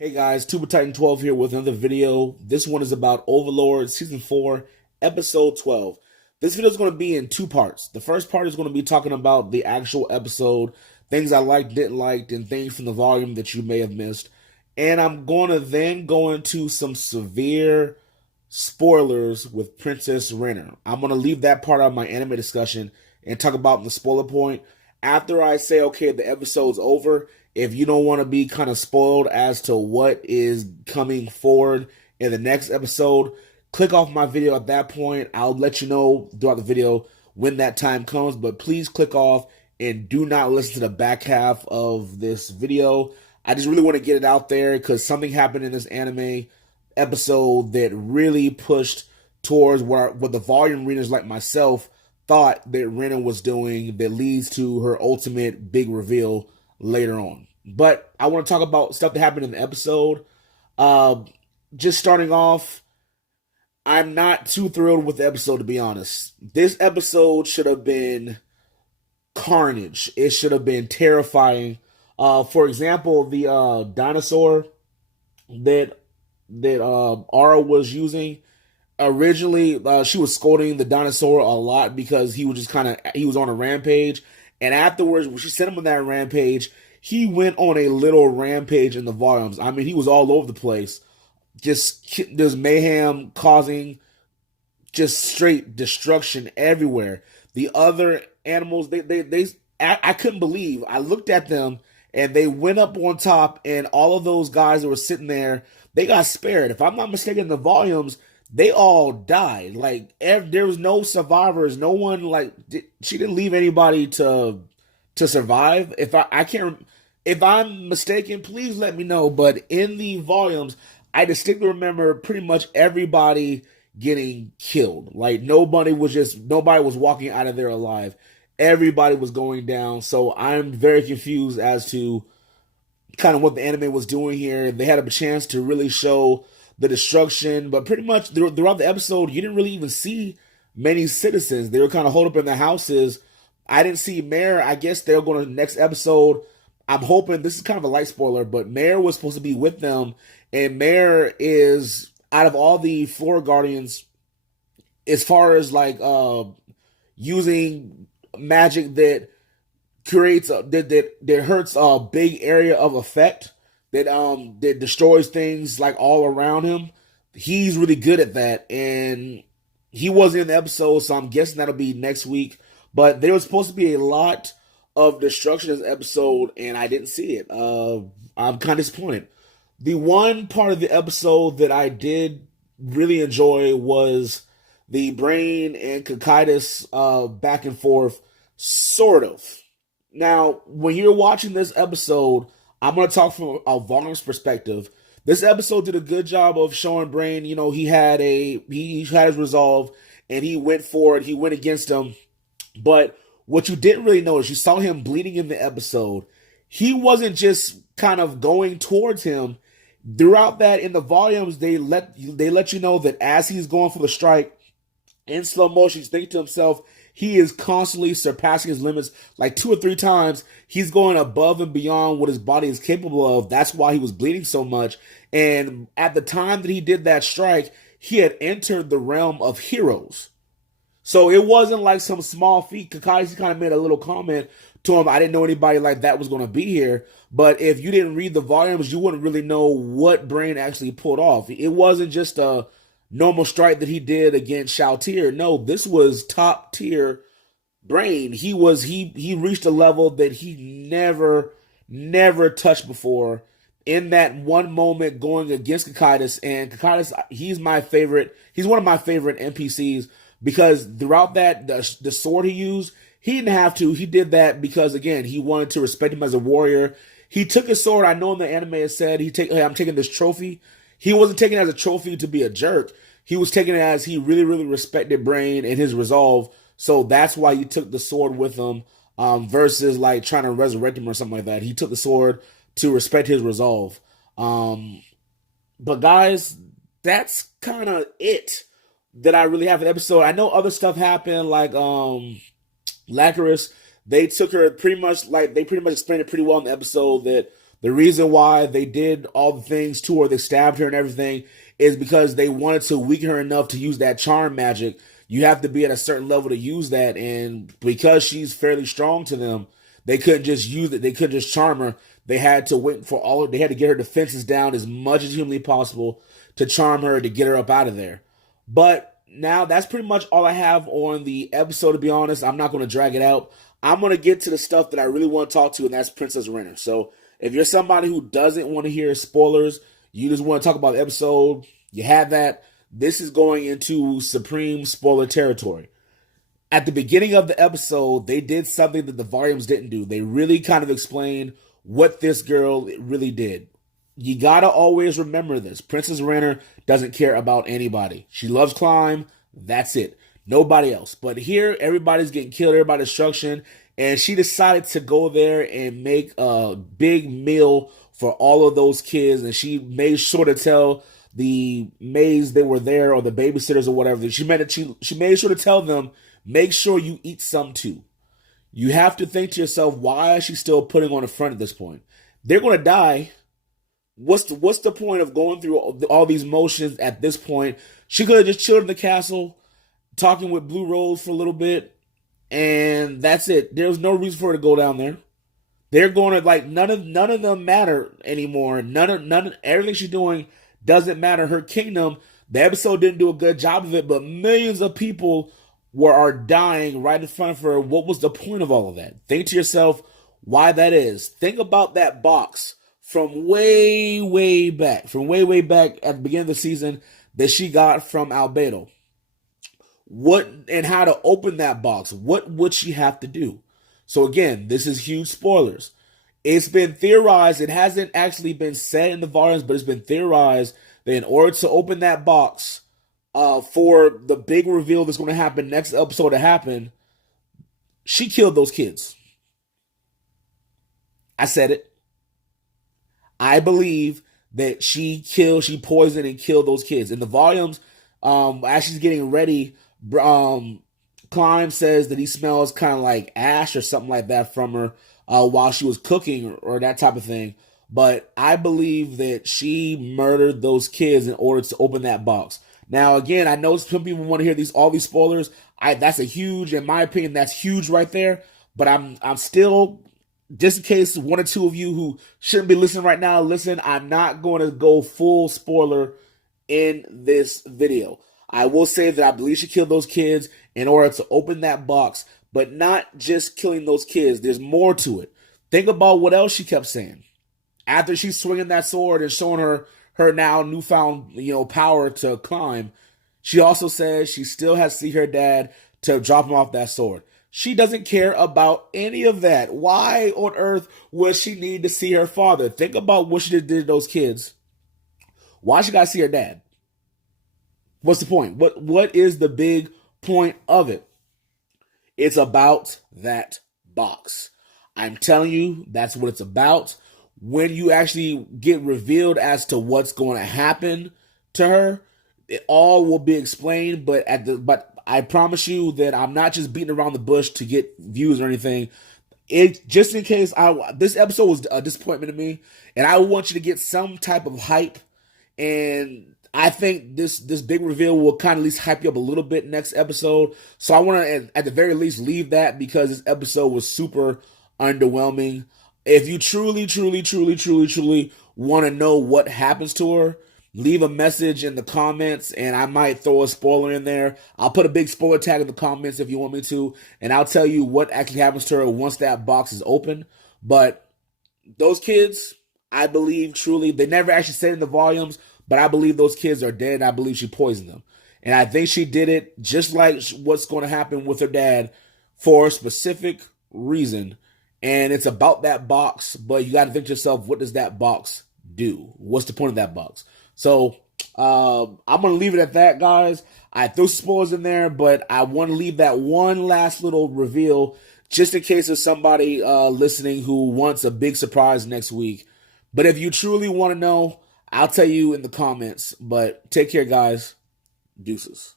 Hey guys, Tuber Titan 12 here with another video. This one is about Overlord Season 4, Episode 12. This video is going to be in two parts. The first part is going to be talking about the actual episode, things I liked, didn't like, and things from the volume that you may have missed. And I'm going to then go into some severe spoilers with Princess Renner. I'm going to leave that part of my anime discussion and talk about the spoiler point. After I say, okay, the episode's over, if you don't want to be kind of spoiled as to what is coming forward in the next episode, click off my video at that point. I'll let you know throughout the video when that time comes, but please click off and do not listen to the back half of this video. I just really want to get it out there because something happened in this anime episode that really pushed towards what the volume readers like myself thought that Rena was doing, that leads to her ultimate big reveal later on. But I want to talk about stuff that happened in the episode. Just starting off, I'm not too thrilled with the episode, to be honest. This episode should have been carnage. It should have been terrifying. For example, the dinosaur that Ara was using. Originally, she was scolding the dinosaur a lot because he was he was on a rampage. And afterwards, when she sent him on that rampage, he went on a little rampage in the volumes. I mean, he was all over the place. There's mayhem causing just straight destruction everywhere. The other animals, I couldn't believe. I looked at them and they went up on top, and all of those guys that were sitting there, they got spared. If I'm not mistaken, in the volumes, they all died. Like, there was no survivors. No one, she didn't leave anybody to survive. If I'm mistaken, please let me know. But in the volumes, I distinctly remember pretty much everybody getting killed. Like, nobody was walking out of there alive. Everybody was going down. So I'm very confused as to kind of what the anime was doing here. They had a chance to really show the destruction, but pretty much throughout the episode, you didn't really even see many citizens. They were kind of holed up in their houses. I didn't see Mare. I guess they're going to the next episode. I'm hoping, this is kind of a light spoiler, but Mare was supposed to be with them, and Mare is, out of all the Floor Guardians, as far as using magic that creates that hurts a big area of effect, that destroys things like all around him. He's really good at that, and he wasn't in the episode, so I'm guessing that'll be next week. But there was supposed to be a lot of destruction in this episode, and I didn't see it. I'm kind of disappointed. The one part of the episode that I did really enjoy was the Brain and Cocytus back and forth, sort of. Now, when you're watching this episode, I'm going to talk from a volume's perspective. This episode did a good job of showing Brain, he had his resolve, and he went for it. He went against him. But what you didn't really notice, you saw him bleeding in the episode. He wasn't just kind of going towards him. Throughout that, in the volumes, they let you know that as he's going for the strike, in slow motion, he's thinking to himself, he is constantly surpassing his limits like 2 or 3 times. He's going above and beyond what his body is capable of. That's why he was bleeding so much. And at the time that he did that strike, he had entered the realm of heroes. So it wasn't like some small feat. Kakashi kind of made a little comment to him. I didn't know anybody like that was going to be here. But if you didn't read the volumes, you wouldn't really know what Brain actually pulled off. It wasn't just a normal strike that he did against Shoutir. No, this was top tier Brain. He reached a level that he never touched before. In that one moment going against Cocytus, and Cocytus, he's one of my favorite NPCs, because throughout that, the sword he used, he didn't have to. He did that because, again, he wanted to respect him as a warrior. He took his sword. I know in the anime it said, hey, I'm taking this trophy. He wasn't taking it as a trophy to be a jerk. He was taking it as he really, really respected Brain and his resolve. So that's why he took the sword with him, versus like trying to resurrect him or something like that. He took the sword to respect his resolve. But guys, that's kind of it that I really have for the episode. I know other stuff happened, like Lacquerous. They pretty much explained it pretty well in the episode that The reason why they did all the things to her, they stabbed her and everything, is because they wanted to weaken her enough to use that charm magic. You have to be at a certain level to use that, and because she's fairly strong to them, they couldn't just use it. They couldn't just charm her. They had to wait for they had to get her defenses down as much as humanly possible to charm her to get her up out of there. But now that's pretty much all I have on the episode, to be honest. I'm not going to drag it out. I'm going to get to the stuff that I really want to talk to, and that's Princess Renner. So if you're somebody who doesn't want to hear spoilers, you just want to talk about the episode, you have that. This is going into supreme spoiler territory. At the beginning of the episode, they did something that the volumes didn't do. They really kind of explained what this girl really did. You gotta always remember this. Princess Renner doesn't care about anybody. She loves climb. That's it. Nobody else. But here, everybody's getting killed. Everybody's destruction. And she decided to go there and make a big meal for all of those kids. And she made sure to tell the maids that were there, or the babysitters or whatever. She made sure to tell them, make sure you eat some too. You have to think to yourself, why is she still putting on the front at this point? They're going to die. What's the point of going through all these motions at this point? She could have just chilled in the castle, talking with Blue Rose for a little bit, and that's it. There's no reason for her to go down there. They're going to, like, none of them matter anymore. Everything she's doing doesn't matter. Her kingdom, the episode didn't do a good job of it, but millions of people are dying right in front of her. What was the point of all of that? Think to yourself why that is. Think about that box from way back at the beginning of the season that she got from Albedo. What and how to open that box. What would she have to do? So again, this is huge spoilers. It's been theorized, it hasn't actually been said in the volumes, but it's been theorized that in order to open that box, for the big reveal that's going to happen next episode to happen, she killed those kids. I said it. I believe that she poisoned and killed those kids. In the volumes, as she's getting ready, Climb says that he smells kind of like ash or something like that from her while she was cooking or that type of thing. But I believe that she murdered those kids in order to open that box. Now, again, I know some people want to hear all these spoilers. That's a huge, in my opinion, that's huge right there. But I'm still, just in case one or two of you who shouldn't be listening right now, listen, I'm not going to go full spoiler in this video. I will say that I believe she killed those kids in order to open that box, but not just killing those kids. There's more to it. Think about what else she kept saying. After she's swinging that sword and showing her now newfound, power to climb, she also says she still has to see her dad to drop him off that sword. She doesn't care about any of that. Why on earth would she need to see her father? Think about what she did to those kids. Why she got to see her dad? What's the point? What is the big point of it? It's about that box. I'm telling you, that's what it's about. When you actually get revealed as to what's going to happen to her, it all will be explained. But I promise you that I'm not just beating around the bush to get views or anything. Just in case, this episode was a disappointment to me, and I want you to get some type of hype. And I think this big reveal will kind of at least hype you up a little bit next episode. So I want to, at the very least, leave that because this episode was super underwhelming. If you truly want to know what happens to her, leave a message in the comments and I might throw a spoiler in there. I'll put a big spoiler tag in the comments if you want me to, and I'll tell you what actually happens to her once that box is open. But those kids, I believe truly, they never actually said in the volumes, but I believe those kids are dead. I believe she poisoned them. And I think she did it just like what's going to happen with her dad for a specific reason. And it's about that box, but you got to think to yourself, what does that box do? What's the point of that box? So I'm going to leave it at that, guys. I threw spoilers in there, but I want to leave that one last little reveal just in case there's somebody listening who wants a big surprise next week. But if you truly want to know, I'll tell you in the comments. But take care, guys. Deuces.